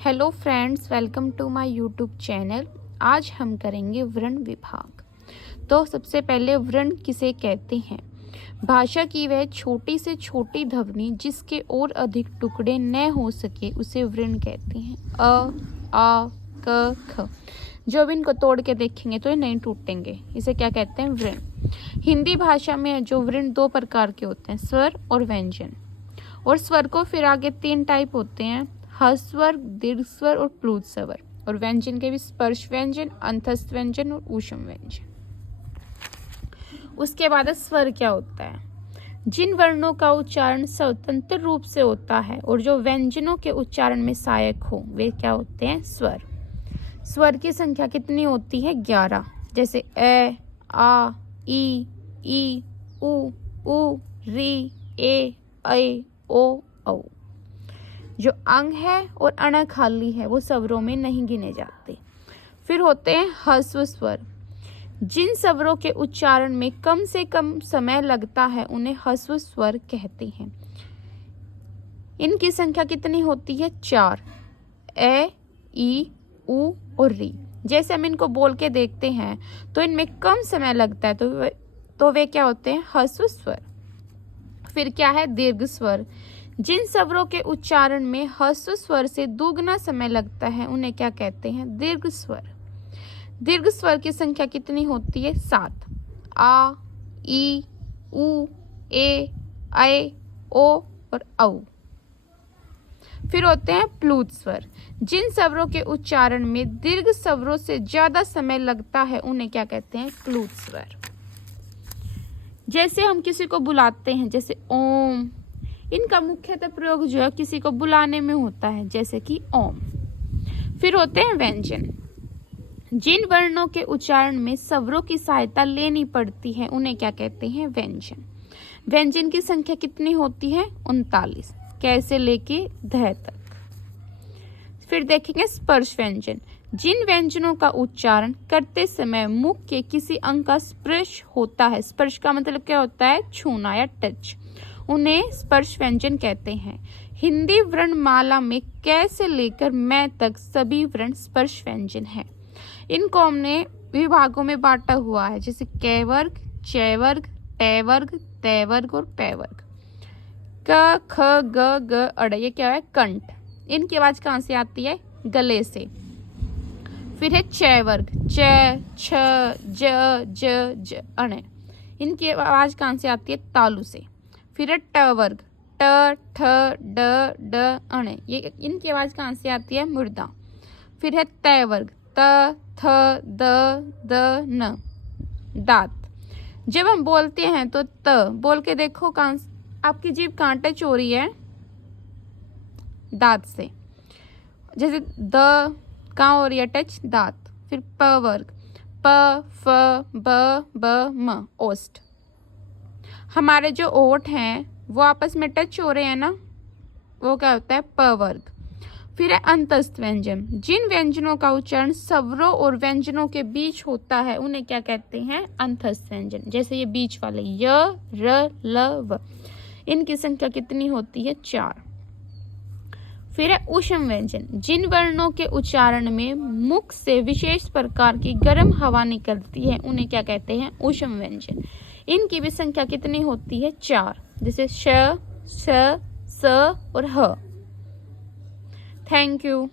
Hello friends, welcome to my YouTube channel. आज हम करेंगे वर्ण विभाग। तो सबसे पहले वर्ण किसे कहते हैं? भाषा की वह छोटी से छोटी ध्वनि जिसके और अधिक टुकड़े न हो सके उसे वर्ण कहते हैं। अ, आ, क, ख। जो अब इनको तोड़ के देखेंगे तो ये नहीं टूटेंगे। इसे क्या कहते हैं? वर्ण। हिंदी भाषा में जो वर्ण दो प्रकार के होते हैं, स्वर और व्यंजन। और स्वर को फिर आगे तीन टाइप होते हैं, ह्रस्व स्वर, दीर्घ स्वर और प्लुत स्वर। और व्यंजन के भी स्पर्श व्यंजन, अंतस्थ व्यंजन और ऊष्म व्यंजन। उसके बाद स्वर क्या होता है? जिन वर्णों का उच्चारण स्वतंत्र रूप से होता है और जो व्यंजनों के उच्चारण में सहायक हो वे क्या होते हैं? स्वर। स्वर की संख्या कितनी होती है? 11। जैसे ए, आ, ई, उ, री, ए, ऐ, ओ, औ। जो अंग है और अण खाली है वो स्वरों में नहीं गिने जाते। फिर होते हैं ह्रस्व स्वर। जिन स्वरों के उच्चारण में कम से कम समय लगता है उन्हें ह्रस्व स्वर कहते हैं। इनकी संख्या कितनी होती है? 4। ए, ई, उ और री। जैसे हम इनको बोल के देखते हैं तो इनमें कम समय लगता है तो वे क्या होते हैं? ह्रस्व स्वर। फिर क्या है? दीर्घ स्वर। जिन स्वरों के उच्चारण में ह्रस्व स्वर से दुगना समय लगता है उन्हें क्या कहते हैं? दीर्घ स्वर। दीर्घ स्वर की संख्या कितनी होती है? 7। आ, ई, उ, ए, ऐ, ओ और औ। फिर होते हैं प्लुत स्वर। जिन स्वरों के उच्चारण में दीर्घ स्वरों से ज्यादा समय लगता है उन्हें क्या कहते हैं? प्लुत स्वर। जैसे हम किसी को बुलाते हैं, जैसे ओम, इनका मुख्यतः प्रयोग जो है किसी को बुलाने में होता है, जैसे कि ओम। फिर होते हैं व्यंजन। जिन वर्णों के उच्चारण में स्वरों की सहायता लेनी पड़ती है उन्हें क्या कहते हैं? व्यंजन। व्यंजन की संख्या कितनी होती है? 39। कै से लेके ध तक। फिर देखेंगे स्पर्श व्यंजन। जिन व्यंजनों का उच्चारण करते समय मुख के किसी अंग का स्पर्श होता है, स्पर्श का मतलब क्या होता है? छूना या टच, उन्हें स्पर्श व्यंजन कहते हैं। हिंदी वर्णमाला में कै से लेकर मैं तक सभी वर्ण स्पर्श व्यंजन हैं। इनको हमने विभागों में बांटा हुआ है, जैसे कै वर्ग, चै वर्ग, टै वर्ग, तै वर्ग और पै वर्ग। क, ख, ग, ग, अड़, ये क्या है? कंठ। इनकी आवाज कहाँ से आती है? गले से। फिर है चै वर्ग, च, छ, ज, अण। इनकी आवाज कहाँ से आती है? तालु से। फिर है ट वर्ग, ट, ठ, ड, अण। ये इनकी आवाज कहाँ से आती है? मुर्दा। फिर है तै वर्ग, त, थ, द, न, दांत। जब हम बोलते हैं तो त बोल के देखो, कहाँ आपकी जीभ कहाँ टच हो रही है? दांत से। जैसे द कहाँ हो रही है टच? दांत। फिर प वर्ग, प, फ, ब, म, ओष्ठ। हमारे जो ओठ हैं वो आपस में टच हो रहे हैं ना, वो क्या होता है? प वर्ग। फिर है अंतस्थ व्यंजन। जिन व्यंजनों का उच्चारण स्वरों और व्यंजनों के बीच होता है उन्हें क्या कहते हैं? अंतस्थ व्यंजन। जैसे ये बीच वाले य, र, ल, व। इनकी संख्या कितनी होती है? 4। फिर है ऊष्म व्यंजन। जिन वर्णों के उच्चारण में मुख से विशेष प्रकार की गर्म हवा निकलती है उन्हें क्या कहते हैं? ऊष्म व्यंजन। इनकी भी संख्या कितनी होती है? 4। जैसे श, स और ह। Thank you.